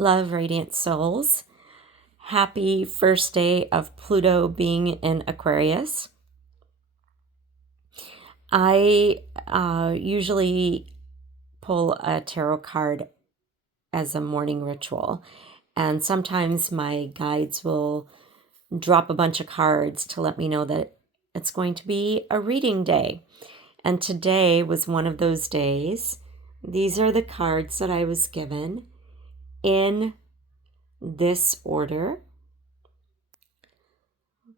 Love, radiant souls. Happy first day of Pluto being in Aquarius. I usually pull a tarot card as a morning ritual, and sometimes my guides will drop a bunch of cards to let me know that it's going to be a reading day. And today was one of those days. These are the cards that I was given in this order.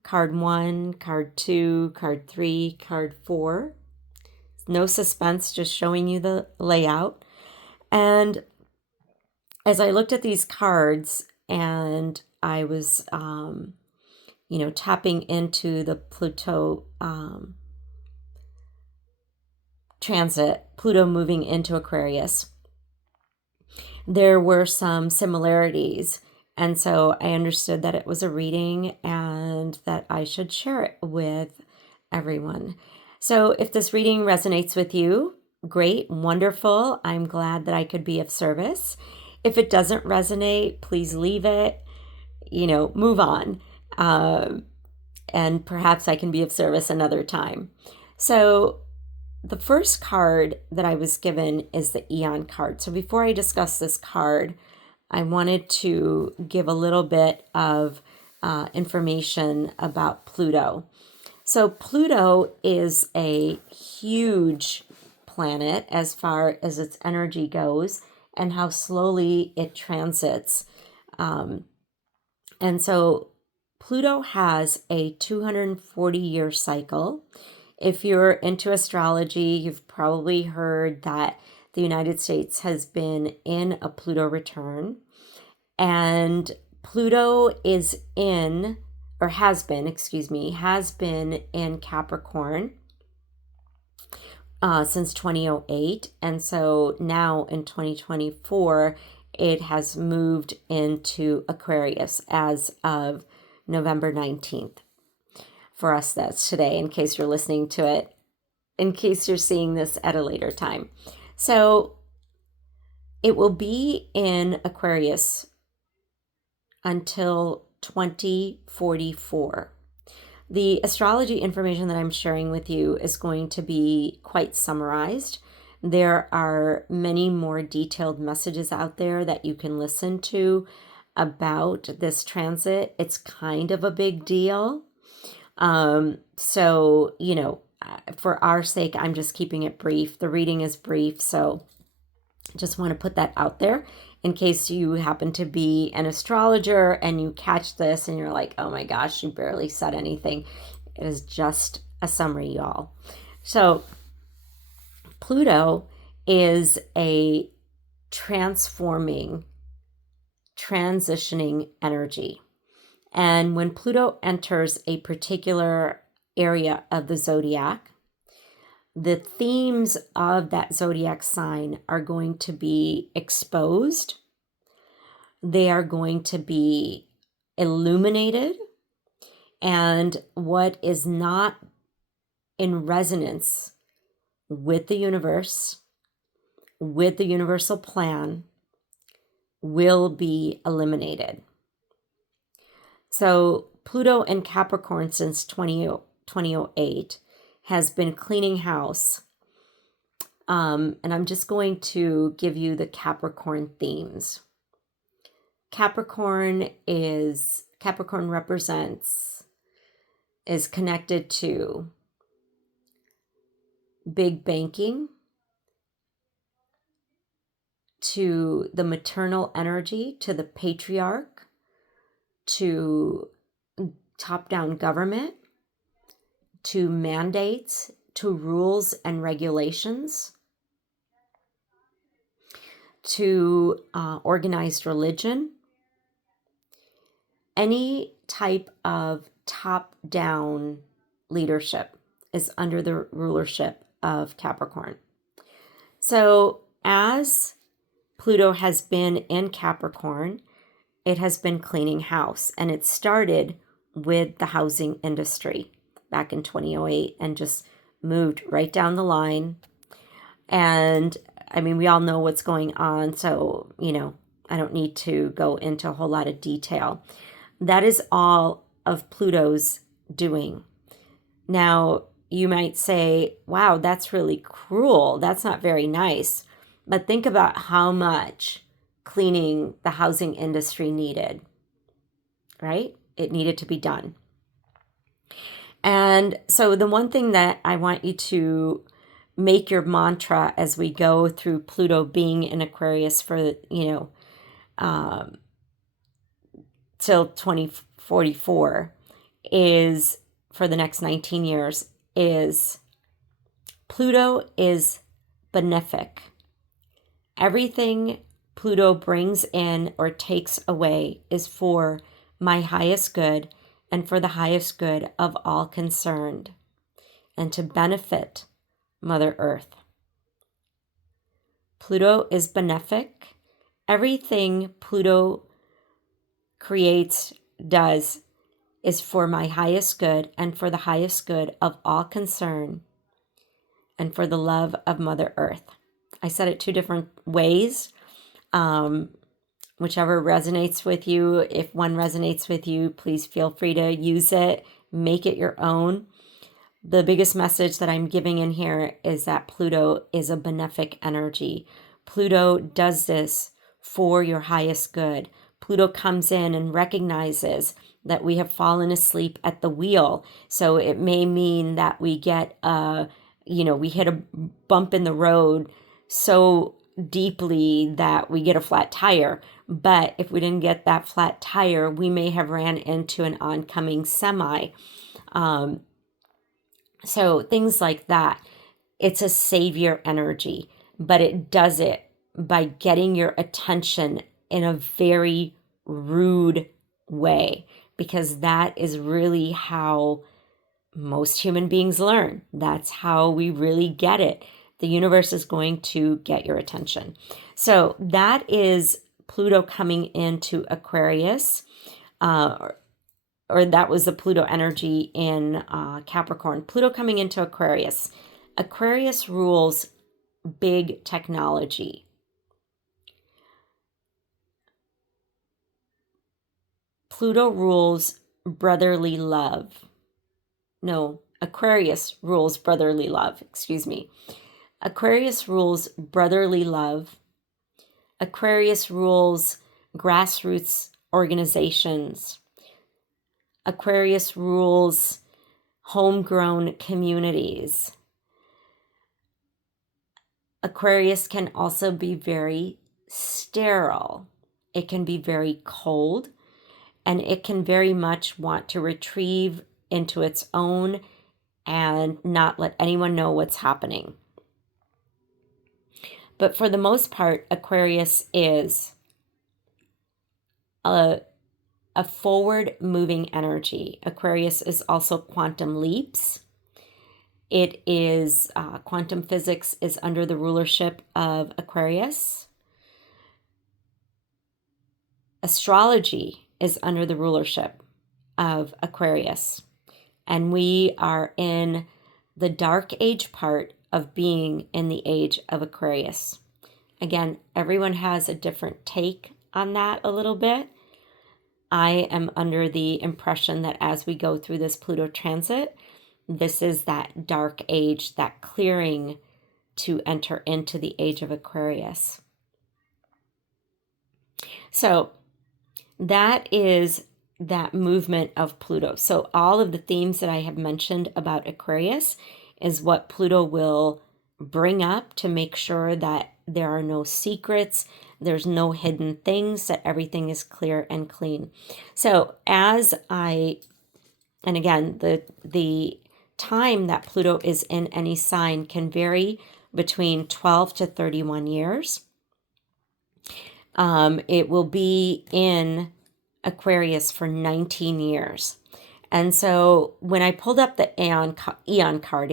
Card 1, card 2, card 3, card 4. No suspense, just showing you the layout. And as I looked at these cards and I was, tapping into the Pluto transit, Pluto moving into Aquarius, there were some similarities. And so I understood that it was a reading and that I should share it with everyone. So if this reading resonates with you, great, wonderful. I'm glad that I could be of service. If it doesn't resonate, please leave it, move on. And perhaps I can be of service another time. So the first card that I was given is the Eon card. So before I discuss this card, I wanted to give a little bit of information about Pluto. So Pluto is a huge planet as far as its energy goes and how slowly it transits. And so Pluto has a 240-year cycle. If you're into astrology, you've probably heard that the United States has been in a Pluto return. And Pluto has been in Capricorn since 2008. And so now in 2024, it has moved into Aquarius as of November 19th. For us, that's today, in case you're listening to it, in case you're seeing this at a later time. So it will be in Aquarius until 2044. The astrology information that I'm sharing with you is going to be quite summarized. There are many more detailed messages out there that you can listen to about this transit. It's kind of a big deal. So, for our sake, I'm just keeping it brief. The reading is brief, so just want to put that out there in case you happen to be an astrologer and you catch this and you're like, oh my gosh, you barely said anything. It is just a summary, y'all. So Pluto is a transitioning energy. And when Pluto enters a particular area of the zodiac, the themes of that zodiac sign are going to be exposed. They are going to be illuminated. And what is not in resonance with the universe, with the universal plan, will be eliminated. So Pluto in Capricorn since 2008 has been cleaning house. And I'm just going to give you the Capricorn themes. Capricorn is connected to big banking, to the maternal energy, to the patriarch, to top-down government, to mandates, to rules and regulations, to organized religion, any type of top-down leadership is under the rulership of Capricorn. So as Pluto has been in Capricorn, it has been cleaning house, and it started with the housing industry back in 2008 and just moved right down the line. And I mean, we all know what's going on, so, I don't need to go into a whole lot of detail. That is all of Pluto's doing. Now, you might say, wow, that's really cruel. That's not very nice. But think about how much cleaning the housing industry needed, right? It needed to be done. And so the one thing that I want you to make your mantra as we go through Pluto being in Aquarius for, till 2044 is, for the next 19 years, is Pluto is benefic. Everything Pluto brings in or takes away is for my highest good and for the highest good of all concerned, and to benefit Mother Earth. Pluto is benefic. Everything Pluto creates, does, is for my highest good and for the highest good of all concern and for the love of Mother Earth. I said it two different ways. Whichever resonates with you. If one resonates with you, please feel free to use it, make it your own. The biggest message that I'm giving in here is that Pluto is a benefic energy. Pluto does this for your highest good. Pluto comes in and recognizes that we have fallen asleep at the wheel. So it may mean that we get we hit a bump in the road so deeply that we get a flat tire. But if we didn't get that flat tire, we may have ran into an oncoming semi. So things like that. It's a savior energy, but it does it by getting your attention in a very rude way, because that is really how most human beings learn. That's how we really get it. The universe is going to get your attention. So that is Pluto coming into Aquarius, or that was the Pluto energy in Capricorn. Pluto coming into Aquarius. Aquarius rules big technology. Pluto rules brotherly love. No, Aquarius rules brotherly love. Excuse me. Aquarius rules brotherly love. Aquarius rules grassroots organizations. Aquarius rules homegrown communities. Aquarius can also be very sterile. It can be very cold, and it can very much want to retrieve into its own and not let anyone know what's happening. But for the most part, Aquarius is a forward-moving energy. Aquarius is also quantum leaps. It is, quantum physics is under the rulership of Aquarius. Astrology is under the rulership of Aquarius. And we are in the dark age part of being in the age of Aquarius. Again, everyone has a different take on that a little bit. I am under the impression that as we go through this Pluto transit, this is that dark age, that clearing to enter into the age of Aquarius. So that is that movement of Pluto. So all of the themes that I have mentioned about Aquarius is what Pluto will bring up to make sure that there are no secrets, there's no hidden things, that everything is clear and clean. So and again, the time that Pluto is in any sign can vary between 12 to 31 years. It will be in Aquarius for 19 years. And so when I pulled up the Eon card,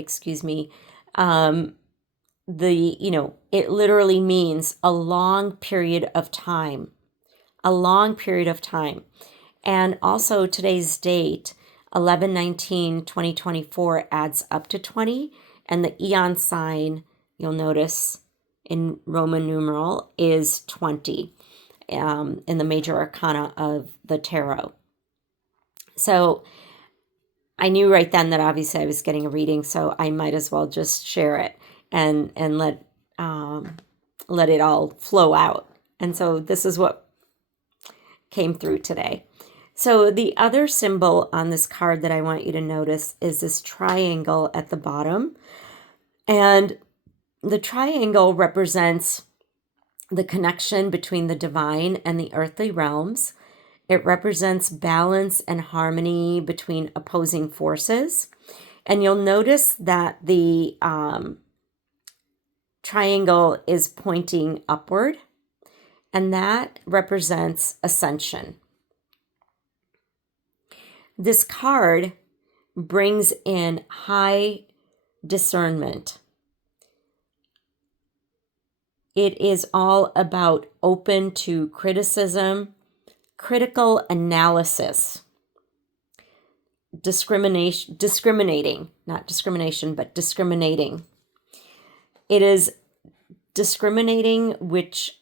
it literally means a long period of time, And also today's date, 11/19/2024, adds up to 20. And the Eon sign, you'll notice in Roman numeral, is 20. in the major arcana of the tarot. So I knew right then that obviously I was getting a reading, so I might as well just share it and let it all flow out. And so this is what came through today. So the other symbol on this card that I want you to notice is this triangle at the bottom. And the triangle represents the connection between the divine and the earthly realms. It represents balance and harmony between opposing forces. And you'll notice that the triangle is pointing upward, and that represents ascension. This card brings in high discernment. It is all about open to criticism, critical analysis, discriminating, not discrimination, but discriminating. It is discriminating which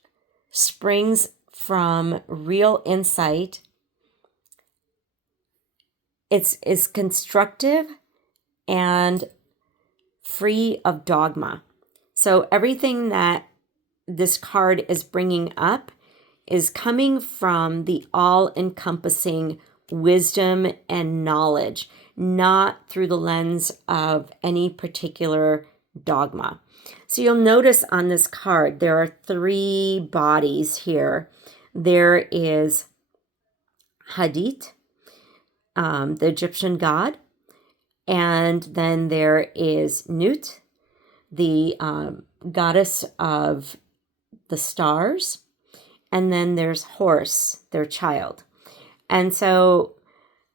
springs from real insight. It's constructive and free of dogma. So everything that this card is bringing up is coming from the all-encompassing wisdom and knowledge, not through the lens of any particular dogma. So you'll notice on this card, there are 3 bodies here. There is Hadith, the Egyptian god, and then there is Nut, the goddess of the stars, and then there's Horus, their child. And so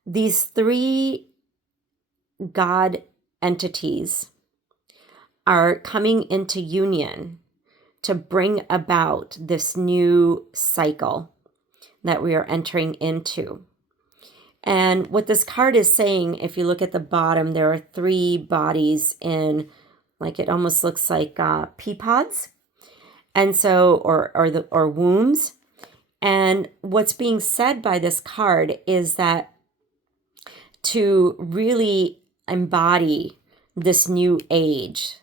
these 3 god entities are coming into union to bring about this new cycle that we are entering into. And what this card is saying, if you look at the bottom, there are 3 bodies in, like, it almost looks like pea pods, and so or wombs. And what's being said by this card is that to really embody this new age,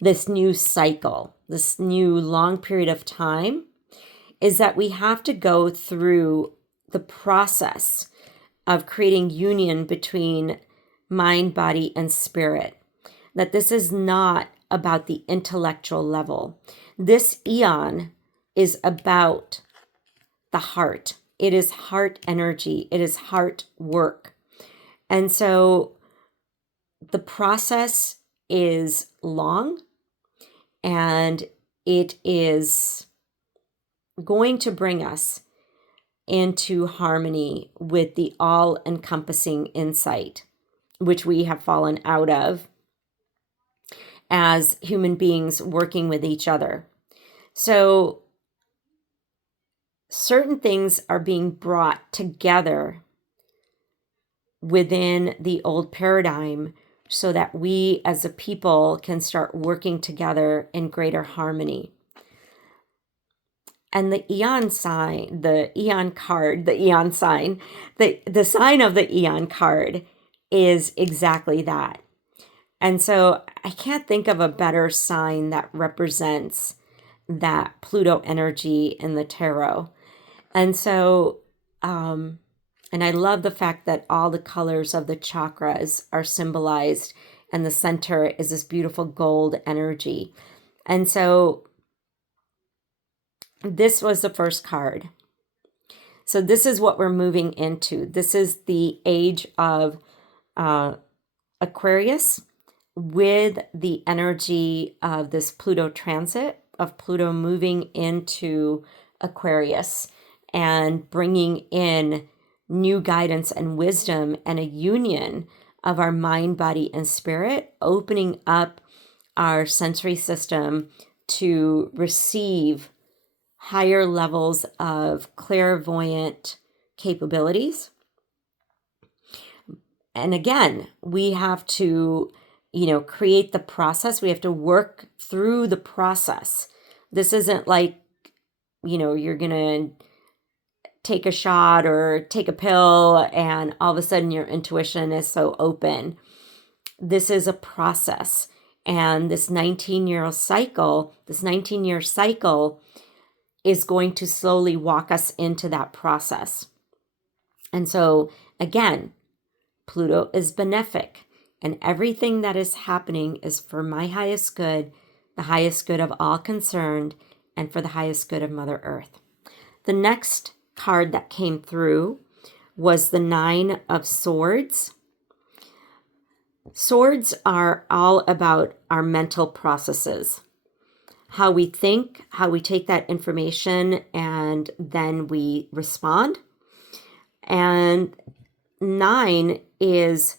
this new cycle, this new long period of time, is that we have to go through the process of creating union between mind, body, and spirit. That this is not about the intellectual level. This eon is about the heart. It is heart energy. It is heart work. And so the process is long, and it is going to bring us into harmony with the all-encompassing insight, which we have fallen out of as human beings working with each other. So certain things are being brought together within the old paradigm so that we as a people can start working together in greater harmony. And the eon sign, the eon card, the eon sign, the sign of the eon card is exactly that. And so I can't think of a better sign that represents that Pluto energy in the tarot. And so, and I love the fact that all the colors of the chakras are symbolized, and the center is this beautiful gold energy. And so this was the first card. So this is what we're moving into. This is the age of Aquarius, with the energy of this Pluto transit, of Pluto moving into Aquarius and bringing in new guidance and wisdom and a union of our mind, body, and spirit, opening up our sensory system to receive higher levels of clairvoyant capabilities. And again, we have to, create the process. We have to work through the process. This isn't like you're going to take a shot or take a pill and all of a sudden your intuition is so open. This is a process. And this 19-year cycle is going to slowly walk us into that process. And so again, Pluto is benefic, and everything that is happening is for my highest good, the highest good of all concerned, and for the highest good of Mother Earth. The next card that came through was the 9 of Swords. Swords are all about our mental processes, how we think, how we take that information, and then we respond. And 9 is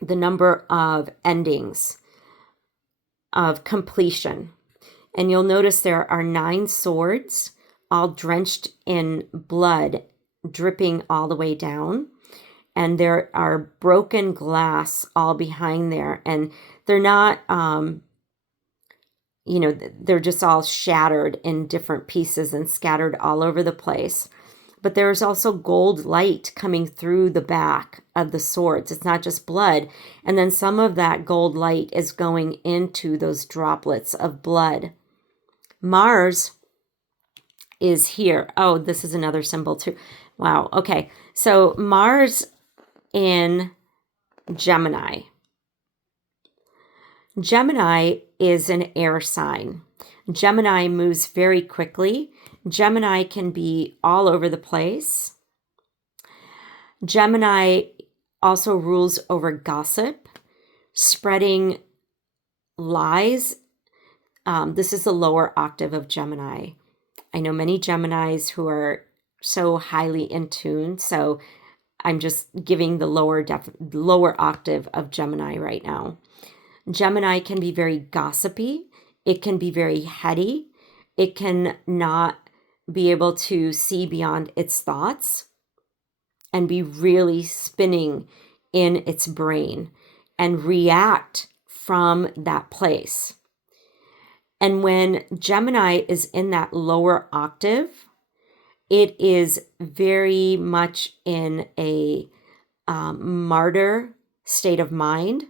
the number of endings, of completion. And you'll notice there are 9 swords, all drenched in blood, dripping all the way down. And there are broken glass all behind there. And they're not, they're just all shattered in different pieces and scattered all over the place. But there's also gold light coming through the back of the swords. It's not just blood. And then some of that gold light is going into those droplets of blood. Mars is here. Oh, this is another symbol too. Wow. Okay. So Mars in Gemini. Gemini is an air sign. Gemini moves very quickly. Gemini can be all over the place. Gemini also rules over gossip, spreading lies. This is the lower octave of Gemini. I know many Geminis who are so highly in tune, so I'm just giving the lower octave of Gemini right now. Gemini can be very gossipy. It can be very heady. It can not be able to see beyond its thoughts and be really spinning in its brain and react from that place. And when Gemini is in that lower octave, it is very much in a martyr state of mind.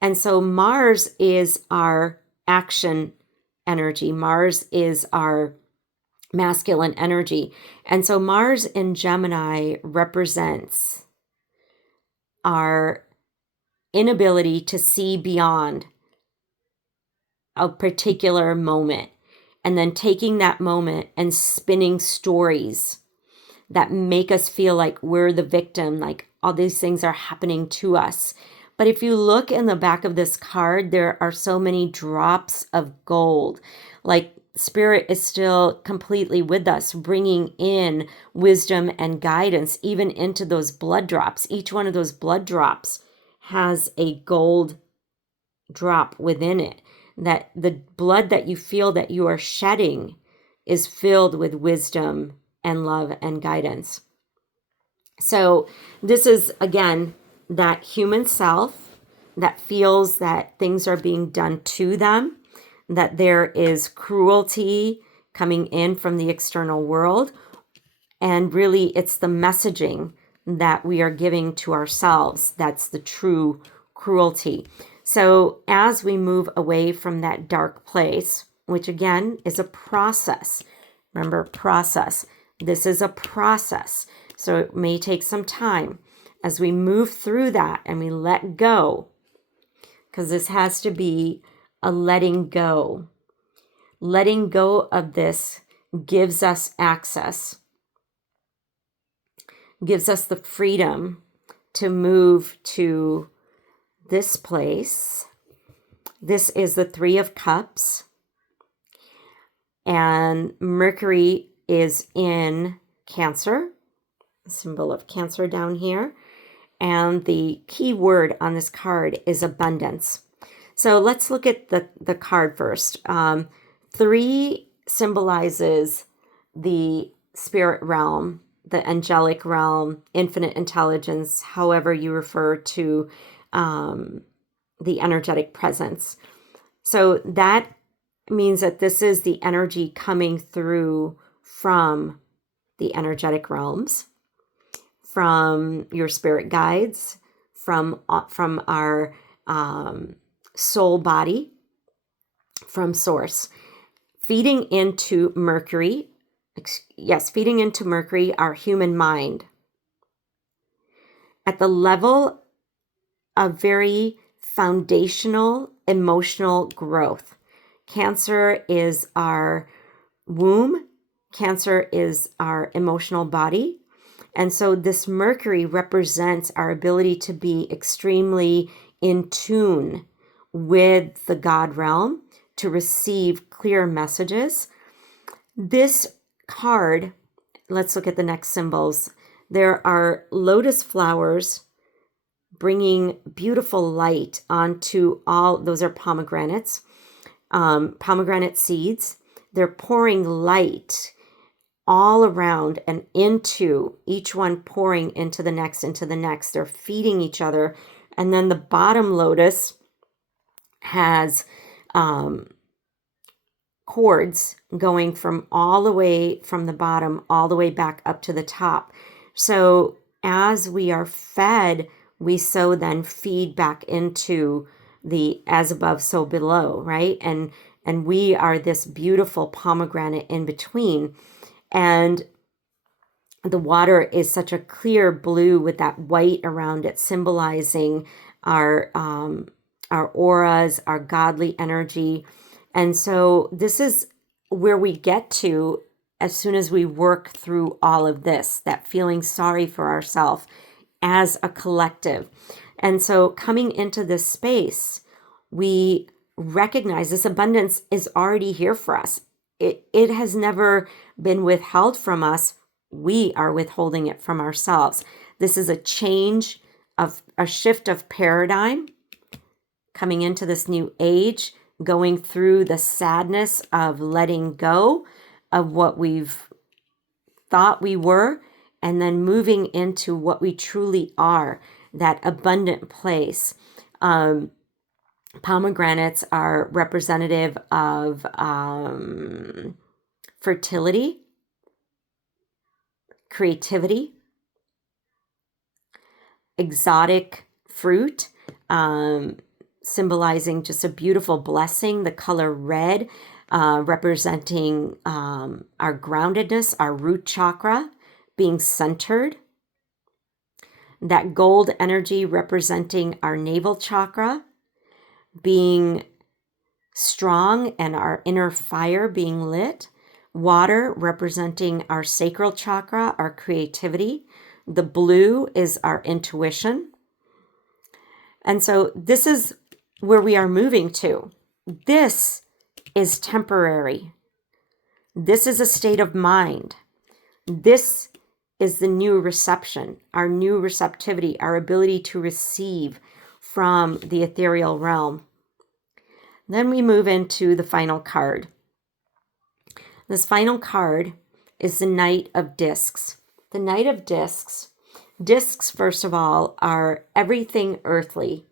And so Mars is our action energy. Mars is our masculine energy. And so Mars in Gemini represents our inability to see beyond a particular moment, and then taking that moment and spinning stories that make us feel like we're the victim, like all these things are happening to us. But if you look in the back of this card, there are so many drops of gold. Like Spirit is still completely with us, bringing in wisdom and guidance, even into those blood drops. Each one of those blood drops has a gold drop within it. That the blood that you feel that you are shedding is filled with wisdom and love and guidance. So this is, again, that human self that feels that things are being done to them, that there is cruelty coming in from the external world. And really, it's the messaging that we are giving to ourselves that's the true cruelty. So as we move away from that dark place, which again is a process, remember, process. This is a process. So it may take some time as we move through that and we let go, because this has to be a letting go. Letting go of this gives us access, gives us the freedom to move to this place. This is the 3 of Cups, and Mercury is in Cancer, symbol of Cancer down here. And the key word on this card is abundance. So let's look at the card first. 3 symbolizes the spirit realm, the angelic realm, infinite intelligence, however you refer to the energetic presence. So that means that this is the energy coming through from the energetic realms, from your spirit guides, from our soul body, from source, feeding into Mercury. Feeding into Mercury, our human mind, at the level of very foundational emotional growth. Cancer is our womb. Cancer is our emotional body. And so this Mercury represents our ability to be extremely in tune with the God realm, to receive clear messages. This card, let's look at the next symbols. There are lotus flowers bringing beautiful light onto all, those are pomegranates, pomegranate seeds. They're pouring light all around and into each one, pouring into the next, into the next. They're feeding each other. And then the bottom lotus has cords going from all the way from the bottom all the way back up to the top. So as we are fed, we so then feed back into the as above, so below, right? And we are this beautiful pomegranate in between. And the water is such a clear blue with that white around it, symbolizing our auras, our godly energy. And so this is where we get to as soon as we work through all of this, that feeling sorry for ourselves as a collective. And so coming into this space, we recognize this abundance is already here for us. It has never been withheld from us. We are withholding it from ourselves. This is a change of a shift of paradigm coming into this new age, going through the sadness of letting go of what we've thought we were, and then moving into what we truly are, that abundant place. Pomegranates are representative of fertility, creativity, exotic fruit, symbolizing just a beautiful blessing. The color red, representing our groundedness, our root chakra being centered. That gold energy representing our navel chakra being strong and our inner fire being lit. Water representing our sacral chakra, our creativity. The blue is our intuition. And so this is where we are moving to. This is temporary. This is a state of mind. This is the new reception, our new receptivity, our ability to receive from the ethereal realm. Then we move into the final card. This final card is the Knight of Discs. The Knight of Discs, first of all, are everything earthly.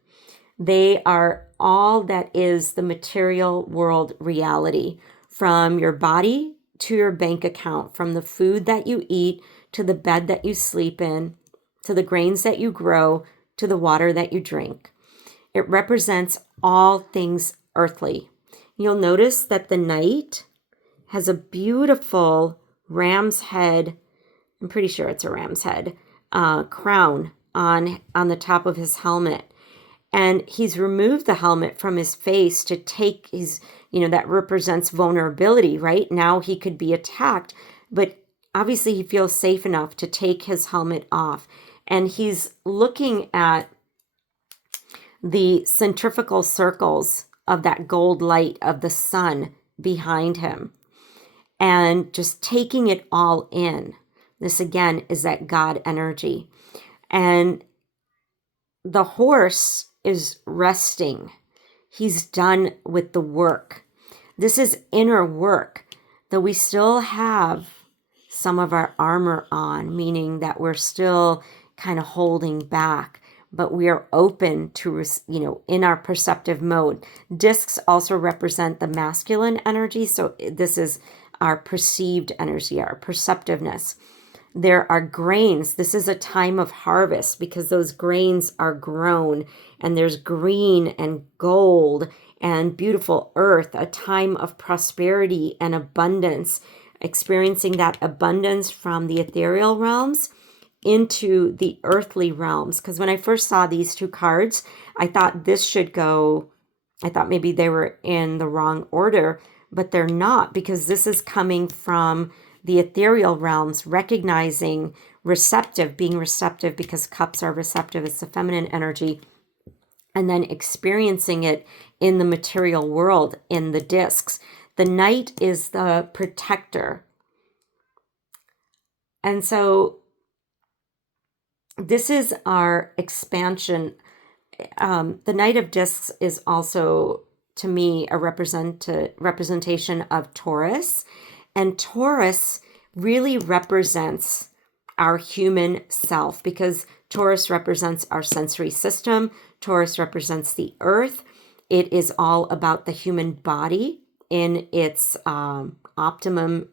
They are all that is the material world reality, from your body to your bank account, from the food that you eat to the bed that you sleep in, to the grains that you grow, to the water that you drink. It represents all things earthly. You'll notice that the knight has a beautiful ram's head, I'm pretty sure it's a ram's head, crown on the top of his helmet. And he's removed the helmet from his face to take his, that represents vulnerability, right? Now he could be attacked, but obviously he feels safe enough to take his helmet off. And he's looking at the centrifugal circles of that gold light of the sun behind him and just taking it all in. This again is that God energy. And the horse is resting. He's done with the work. This is inner work, though we still have some of our armor on, meaning that we're still kind of holding back. but we are open to, in our perceptive mode. Discs also represent the masculine energy. So this is our perceived energy, our perceptiveness. There are grains. This is a time of harvest because those grains are grown, and there's green and gold and beautiful earth, a time of prosperity and abundance, experiencing that abundance from the ethereal realms into the earthly realms. Because when I first saw these two cards, I thought maybe they were in the wrong order, but they're not, because this is coming from the ethereal realms, recognizing being receptive, because cups are receptive. It's the feminine energy. And then experiencing it in the material world, in the discs. The knight is the protector. And so this is our expansion. The Knight of Discs is also, to me, a representation of Taurus. And Taurus really represents our human self, because Taurus represents our sensory system. Taurus represents the earth. It is all about the human body in its optimum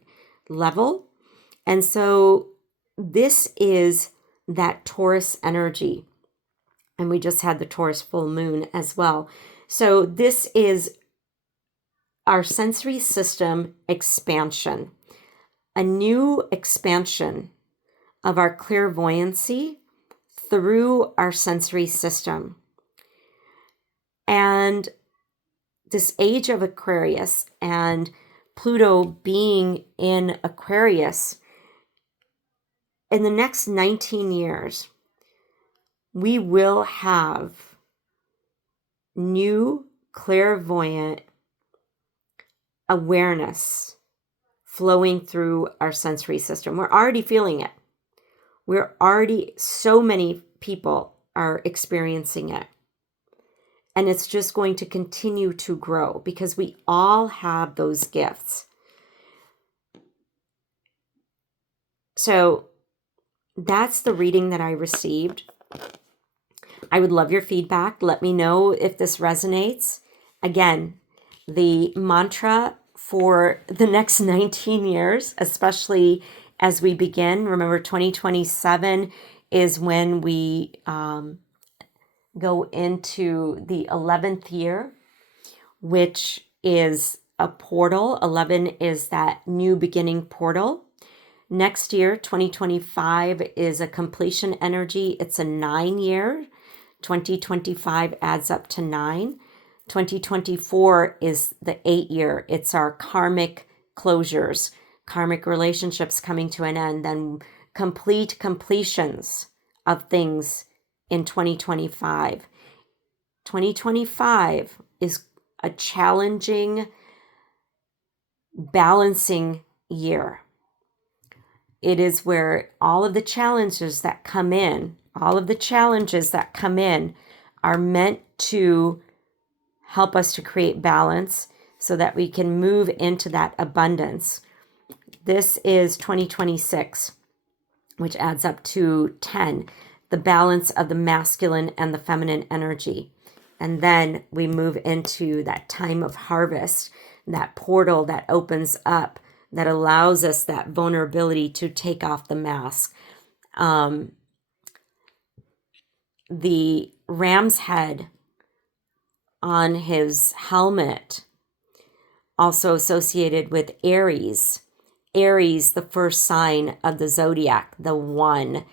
level. And so this is that Taurus energy. And we just had the Taurus full moon as well. So this is our sensory system expansion, a new expansion of our clairvoyancy through our sensory system. And this age of Aquarius and Pluto being in Aquarius, in the next 19 years, we will have new clairvoyant awareness flowing through our sensory system. We're already feeling it. So many people are experiencing it. And it's just going to continue to grow, because we all have those gifts. So that's the reading that I received. I would love your feedback. Let me know if this resonates. Again, the mantra for the next 19 years, especially as we begin, remember 2027 is when we go into the 11th year, which is a portal. 11 is that new beginning portal. Next year, 2025, is a completion energy. It's a 9-year. 2025 adds up to 9. 2024 is the 8-year. It's our karmic closures, karmic relationships coming to an end, then completions of things in 2025. 2025 is a challenging, balancing year. It is where all of the challenges that come in are meant to help us to create balance so that we can move into that abundance. This is 2026, which adds up to 10, the balance of the masculine and the feminine energy. And then we move into that time of harvest, that portal that opens up, that allows us that vulnerability to take off the mask. The ram's head on his helmet, also associated with Aries. Aries, the first sign of the zodiac, the 1,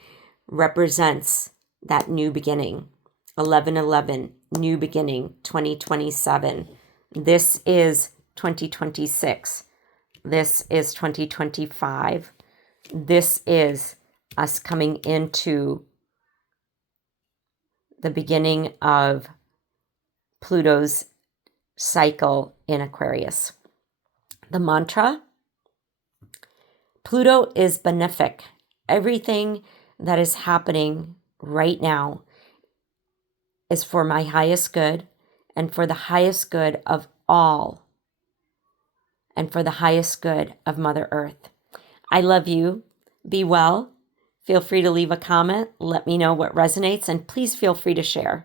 represents that new beginning. 1111, new beginning, 2027. This is 2026. This is 2025. This is us coming into the beginning of Pluto's cycle in Aquarius. The mantra: Pluto is benefic. Everything that is happening right now is for my highest good and for the highest good of all and for the highest good of Mother Earth. I love you. Be well. Feel free to leave a comment. Let me know what resonates, and please feel free to share.